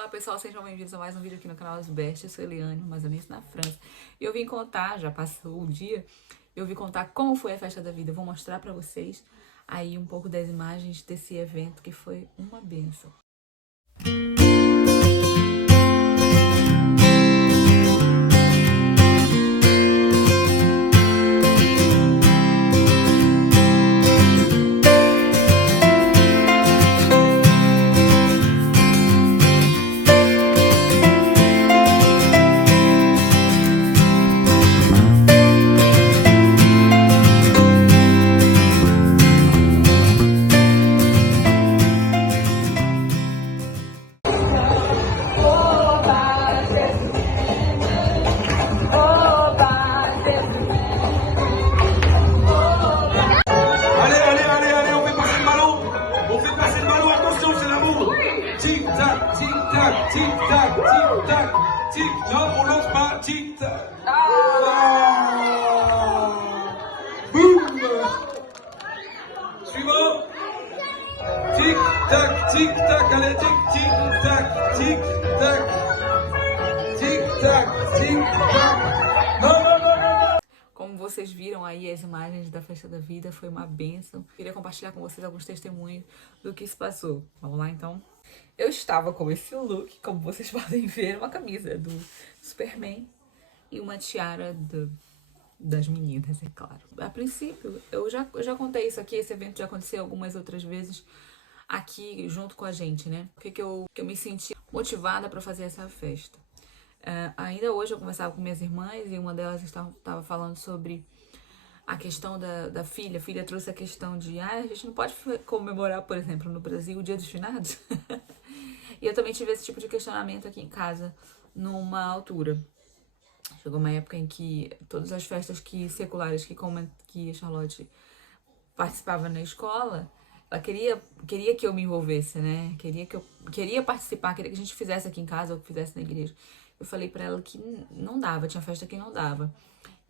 Olá pessoal, sejam bem-vindos a mais um vídeo aqui no canal Asbest. Eu sou Eliane, mais ou menos na França. E eu vim contar, já passou o dia, eu vim contar como foi a festa da vida. Eu vou mostrar pra vocês aí um pouco das imagens desse evento que foi uma bênção. Tic-tac, tic-tac, tic-tac, tic-tac, on lance pas, tic-tac. Boum. Suivant. Tic-tac, tic-tac, allez, tic-tac, tic-tac, tic-tac, tic-tac. Não, não, não, não. Como vocês viram aí as imagens da festa da vida, foi uma bênção. Queria compartilhar com vocês alguns testemunhos do que se passou. Vamos lá então? Eu estava com esse look, como vocês podem ver, uma camisa do Superman e uma tiara das meninas, é claro. A princípio, eu já contei isso aqui, esse evento já aconteceu algumas outras vezes aqui junto com a gente, né? Porque que eu me senti motivada para fazer essa festa. Ainda hoje eu conversava com minhas irmãs e uma delas estava falando sobre a questão da filha. A filha trouxe a questão de, a gente não pode comemorar, por exemplo, no Brasil, o Dia dos Finados. E eu também tive esse tipo de questionamento aqui em casa, numa altura. Chegou uma época em que todas as festas seculares que a Charlotte participava na escola, ela queria que eu me envolvesse, né? Queria participar, queria que a gente fizesse aqui em casa ou que fizesse na igreja. Eu falei pra ela que não dava, tinha festa que não dava.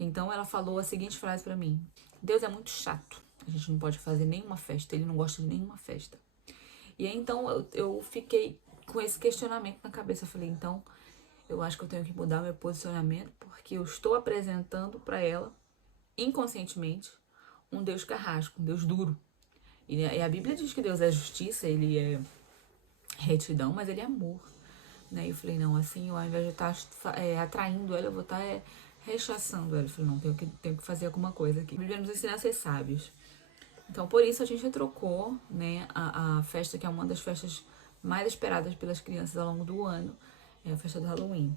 Então ela falou a seguinte frase pra mim: Deus é muito chato, a gente não pode fazer nenhuma festa, ele não gosta de nenhuma festa. E aí então eu fiquei com esse questionamento na cabeça. Eu falei, então eu acho que eu tenho que mudar meu posicionamento, porque eu estou apresentando pra ela, inconscientemente, um Deus carrasco, um Deus duro. E a Bíblia diz que Deus é justiça, ele é retidão, mas ele é amor. Né? E eu falei, não, assim, eu, ao invés de estar atraindo ela, eu vou estar rechaçando ela. Eu falei, não, tenho que fazer alguma coisa aqui. A Bíblia nos ensina a ser sábios. Então, por isso, a gente trocou, né, a festa, que é uma das festas mais esperadas pelas crianças ao longo do ano, é a festa do Halloween.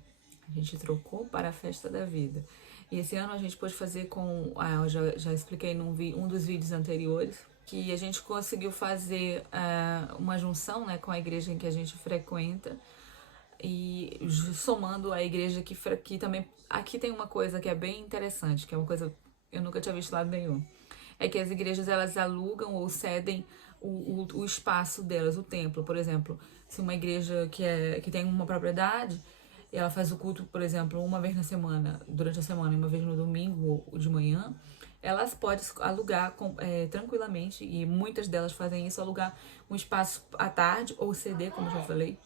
A gente trocou para a festa da vida. E esse ano a gente pôde fazer com... eu já expliquei um dos vídeos anteriores, que a gente conseguiu fazer uma junção, né, com a igreja em que a gente frequenta, e somando a igreja que também... Aqui tem uma coisa que é bem interessante, que é uma coisa que eu nunca tinha visto lado nenhum. É que as igrejas, elas alugam ou cedem o espaço delas, o templo. Por exemplo, se uma igreja que tem uma propriedade, ela faz o culto, por exemplo, uma vez na semana, durante a semana, uma vez no domingo ou de manhã, elas podem alugar tranquilamente, e muitas delas fazem isso, alugar um espaço à tarde, ou ceder, como eu já falei,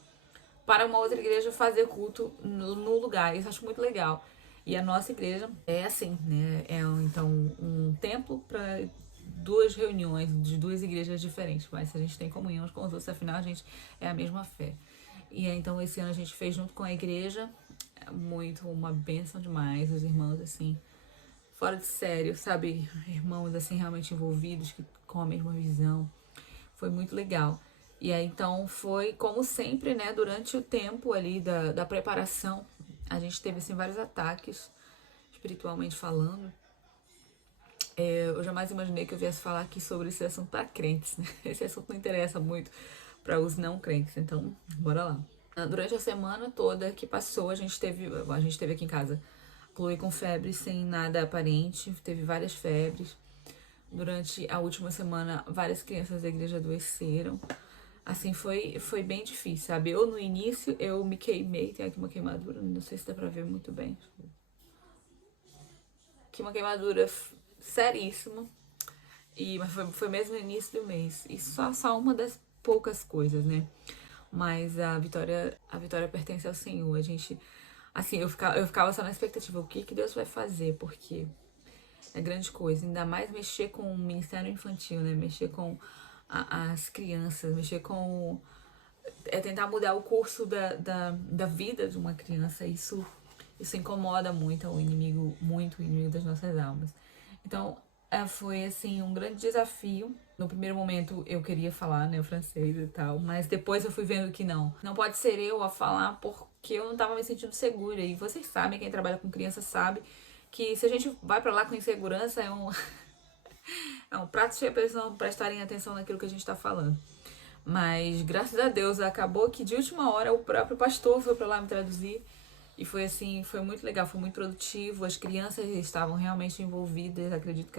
para uma outra igreja fazer culto no lugar. Isso eu acho muito legal. E a nossa igreja é assim, né? Então um templo para duas reuniões de duas igrejas diferentes, mas a gente tem comunhão com os outros, afinal a gente é a mesma fé. E então esse ano a gente fez junto com a igreja, uma bênção demais, os irmãos assim, fora de sério, sabe? Irmãos assim realmente envolvidos, com a mesma visão. Foi muito legal. E aí então foi como sempre, né? Durante o tempo ali da preparação, a gente teve assim vários ataques, espiritualmente falando. Eu jamais imaginei que eu viesse falar aqui sobre esse assunto para crentes, né? Esse assunto não interessa muito para os não crentes, então bora lá. Durante a semana toda que passou, a gente teve aqui em casa Chloe com febre sem nada aparente, teve várias febres. Durante a última semana, várias crianças da igreja adoeceram. Assim, foi bem difícil, sabe? Eu, no início, eu me queimei. Tem aqui uma queimadura, não sei se dá pra ver muito bem. Aqui uma queimadura seríssima. Mas foi mesmo no início do mês. E só uma das poucas coisas, né? mas a vitória pertence ao Senhor. A gente, assim, eu ficava só na expectativa, o que que Deus vai fazer, porque é grande coisa, ainda mais mexer com o ministério infantil, né? Mexer com as crianças, mexer com... tentar mudar o curso da vida de uma criança. Isso incomoda muito o inimigo, muito o inimigo das nossas almas. Então, foi assim, um grande desafio. No primeiro momento eu queria falar, né, o francês e tal, mas depois eu fui vendo que não pode ser eu a falar porque eu não tava me sentindo segura. E vocês sabem, quem trabalha com criança sabe que se a gente vai pra lá com insegurança é um é um prato cheio pra eles não prestarem atenção naquilo que a gente tá falando. Mas graças a Deus acabou que de última hora o próprio pastor foi pra lá me traduzir. E foi assim, foi muito legal, foi muito produtivo. As crianças estavam realmente envolvidas. Acredito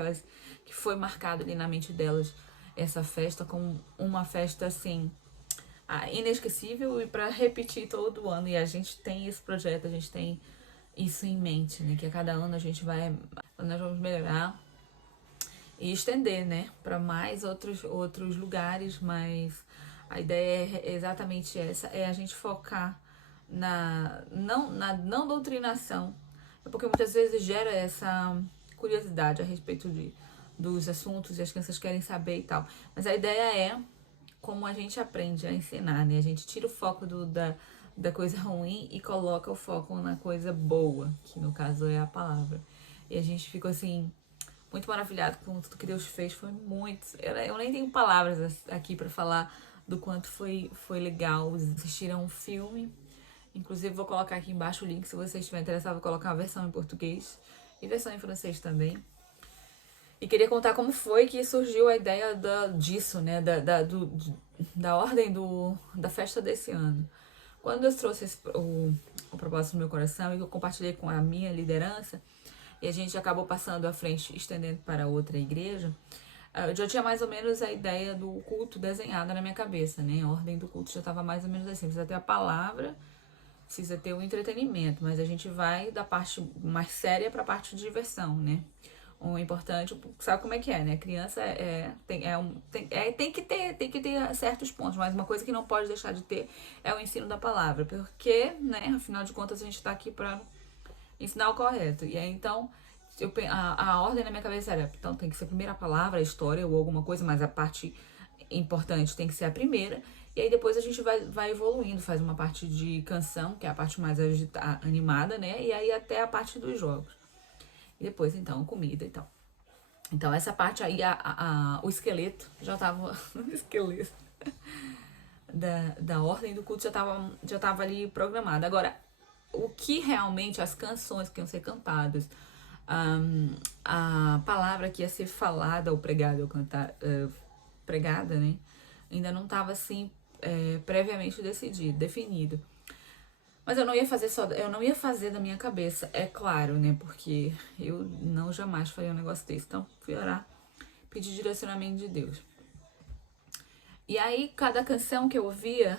que foi marcado ali na mente delas essa festa como uma festa assim inesquecível e para repetir todo ano. E a gente tem esse projeto, a gente tem isso em mente, né? Que a cada ano nós vamos melhorar e estender, né? Para mais outros lugares, mas a ideia é exatamente essa, é a gente focar na não doutrinação, é porque muitas vezes gera essa curiosidade a respeito dos assuntos e as crianças querem saber e tal. Mas a ideia é como a gente aprende a ensinar, né? A gente tira o foco da coisa ruim e coloca o foco na coisa boa, que no caso é a palavra. E a gente ficou assim, muito maravilhado com tudo que Deus fez. Foi muito. Eu nem tenho palavras aqui pra falar do quanto foi legal. Assistiram um filme. Inclusive, vou colocar aqui embaixo o link. Se você estiver interessado, vou colocar a versão em português e versão em francês também. E queria contar como foi que surgiu a ideia disso, né? Da ordem da festa desse ano. Quando Deus trouxe o propósito no meu coração e eu compartilhei com a minha liderança, e a gente acabou passando à frente, estendendo para outra igreja, eu já tinha mais ou menos a ideia do culto desenhada na minha cabeça, né? A ordem do culto já estava mais ou menos assim. Precisa ter a palavra, precisa ter o entretenimento, mas a gente vai da parte mais séria para a parte de diversão, né? O importante, sabe como é que é, né? A criança tem que ter certos pontos, mas uma coisa que não pode deixar de ter é o ensino da palavra, porque, né, afinal de contas, a gente tá aqui para ensinar o correto. E aí, então, a ordem na minha cabeça era, então tem que ser a primeira palavra, a história ou alguma coisa, mas a parte importante tem que ser a primeira. E aí depois a gente vai evoluindo, faz uma parte de canção, que é a parte mais animada, né? E aí até a parte dos jogos. E depois, então, comida e tal. Então, essa parte aí, o esqueleto já tava... o esqueleto da ordem do culto já tava ali programado. Agora, o que realmente, as canções que iam ser cantadas, a palavra que ia ser falada ou pregada, ou pregada, né? Ainda não tava assim, previamente definido. Mas eu não ia fazer da minha cabeça, é claro, né? Porque eu não jamais faria um negócio desse. Então, fui orar, pedir direcionamento de Deus. E aí, cada canção que eu ouvia,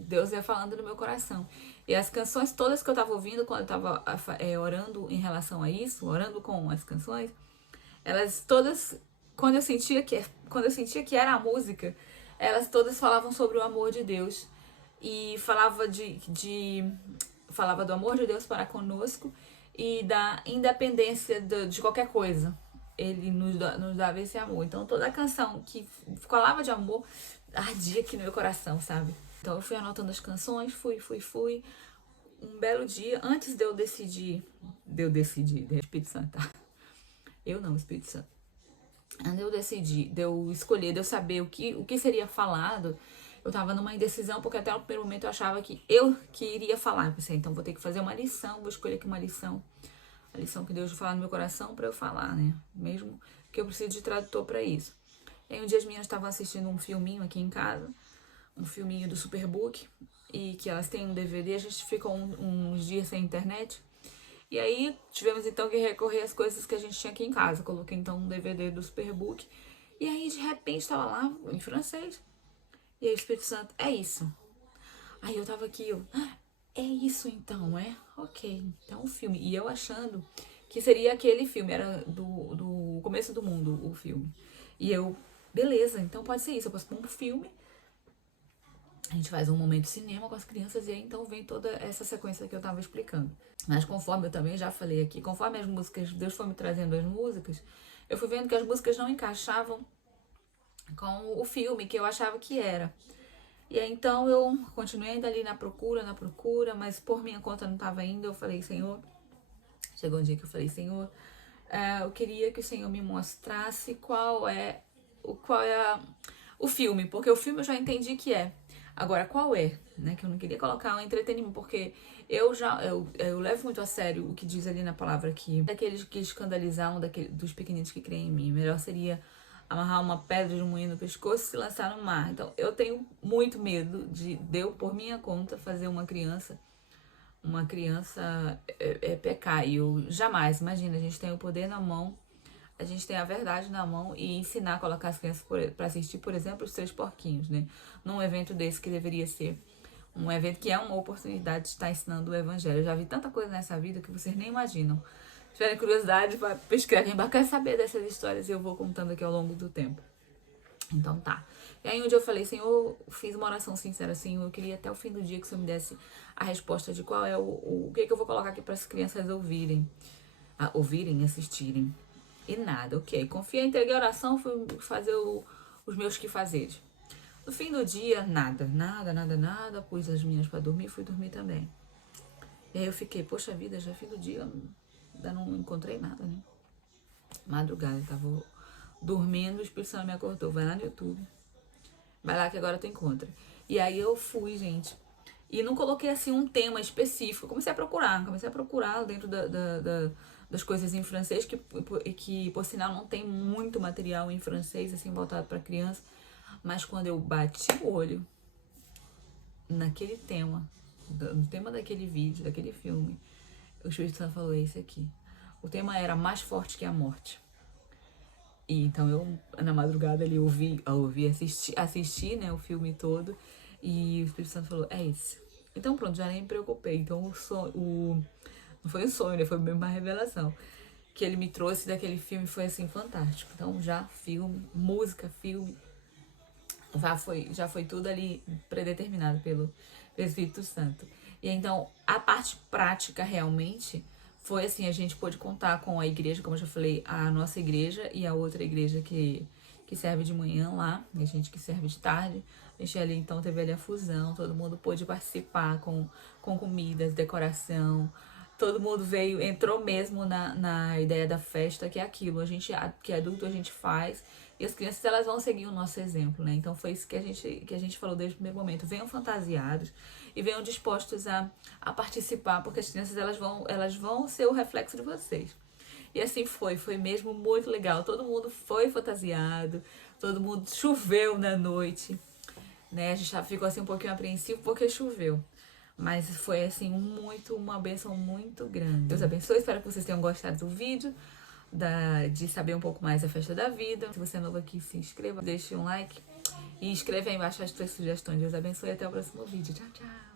Deus ia falando no meu coração. E as canções todas que eu tava ouvindo, quando eu tava orando em relação a isso, orando com as canções, elas todas, quando eu sentia que era a música, elas todas falavam sobre o amor de Deus. E falava falava do amor de Deus para conosco e da independência de qualquer coisa. Ele nos dava esse amor. Então toda a canção que falava de amor ardia aqui no meu coração, sabe? Então eu fui anotando as canções, fui. Um belo dia, antes de eu decidir, de Espírito Santo, tá? Eu não, Espírito Santo. Antes de eu decidir, de eu escolher, de eu saber o que seria falado, eu tava numa indecisão, porque até o primeiro momento eu achava que eu que iria falar. Eu pensei, então vou ter que fazer uma lição, vou escolher aqui uma lição. A lição que Deus vai falar no meu coração pra eu falar, né? Mesmo que eu precise de tradutor pra isso. E aí um dia as meninas estavam assistindo um filminho aqui em casa, um filminho do Superbook, e que elas têm um DVD, a gente fica uns dias sem internet. E aí tivemos então que recorrer às coisas que a gente tinha aqui em casa. Coloquei então um DVD do Superbook, e aí de repente tava lá em francês. E aí o Espírito Santo, é isso. Aí eu tava aqui, é isso então, é? Ok, então o filme. E eu achando que seria aquele filme, era do começo do mundo o filme. E eu, beleza, então pode ser isso, eu posso pôr um filme A gente faz um momento de cinema com as crianças e aí então vem toda essa sequência que eu tava explicando. Mas conforme eu também já falei aqui, conforme as músicas, Deus foi me trazendo as músicas, eu fui vendo que as músicas não encaixavam com o filme que eu achava que era. E aí então eu continuei ainda ali na procura, mas por minha conta não tava indo. Eu falei, Senhor, chegou um dia que eu falei, Senhor, eu queria que o Senhor me mostrasse qual é o filme, porque o filme eu já entendi que é. Agora, qual é? Né? Que eu não queria colocar um entretenimento, porque eu levo muito a sério o que diz ali na palavra aqui. Daqueles que escandalizaram, dos pequeninos que creem em mim. Melhor seria amarrar uma pedra de um moinho no pescoço e se lançar no mar. Então, eu tenho muito medo de eu, por minha conta, fazer uma criança pecar. E eu jamais, imagina, a gente tem o poder na mão, a gente tem a verdade na mão e ensinar a colocar as crianças para assistir, por exemplo, os Três Porquinhos, né? Num evento desse que deveria ser um evento que é uma oportunidade de estar ensinando o evangelho. Eu já vi tanta coisa nessa vida que vocês nem imaginam. Se tiverem curiosidade, escrevem, quero saber dessas histórias e eu vou contando aqui ao longo do tempo. Então tá. E aí um dia eu falei, Senhor, fiz uma oração sincera, Senhor, eu queria até o fim do dia que o Senhor me desse a resposta de qual é o que eu vou colocar aqui para as crianças ouvirem, assistirem. E nada, ok. Confiei, entreguei a oração, fui fazer os meus quefazeres. No fim do dia, nada. Pus as meninas pra dormir, fui dormir também. E aí eu fiquei, poxa vida, já é fim do dia, ainda não encontrei nada, né? Madrugada, eu tava dormindo, o Espírito Santo me acordou. Vai lá no YouTube, vai lá que agora tu encontra. E aí eu fui, gente. E não coloquei assim um tema específico. Comecei a procurar dentro das coisas em francês, que por sinal não tem muito material em francês, assim, voltado para criança. Mas quando eu bati o olho naquele tema, no tema daquele vídeo, daquele filme, o Espírito Santo falou, esse aqui. O tema era Mais Forte que a Morte. E então eu, na madrugada ali, assisti, né, o filme todo. E o Espírito Santo falou, é esse. Então pronto, já nem me preocupei. Então não foi um sonho, né? Foi mesmo uma revelação que ele me trouxe daquele filme, foi assim, fantástico. Então já filme, música, filme, já foi tudo ali predeterminado pelo Espírito Santo. E então a parte prática realmente foi assim, a gente pôde contar com a igreja, como eu já falei, a nossa igreja e a outra igreja que serve de manhã lá, e a gente que serve de tarde. A gente ali, então, teve ali a fusão, todo mundo pôde participar com comidas, decoração, todo mundo entrou mesmo na ideia da festa, que é aquilo, a gente, que é adulto, a gente faz, e as crianças, elas vão seguir o nosso exemplo, né? Então foi isso que a gente falou desde o primeiro momento, venham fantasiados e venham dispostos a participar, porque as crianças, elas vão ser o reflexo de vocês. E assim foi mesmo muito legal, todo mundo foi fantasiado, todo mundo choveu na noite, né? A gente já ficou assim um pouquinho apreensivo porque choveu. Mas foi assim uma bênção muito grande. Deus abençoe, espero que vocês tenham gostado do vídeo, de saber um pouco mais da festa da vida. Se você é novo aqui, se inscreva, deixe um like e escreva aí embaixo as suas sugestões. Deus abençoe e até o próximo vídeo. Tchau, tchau!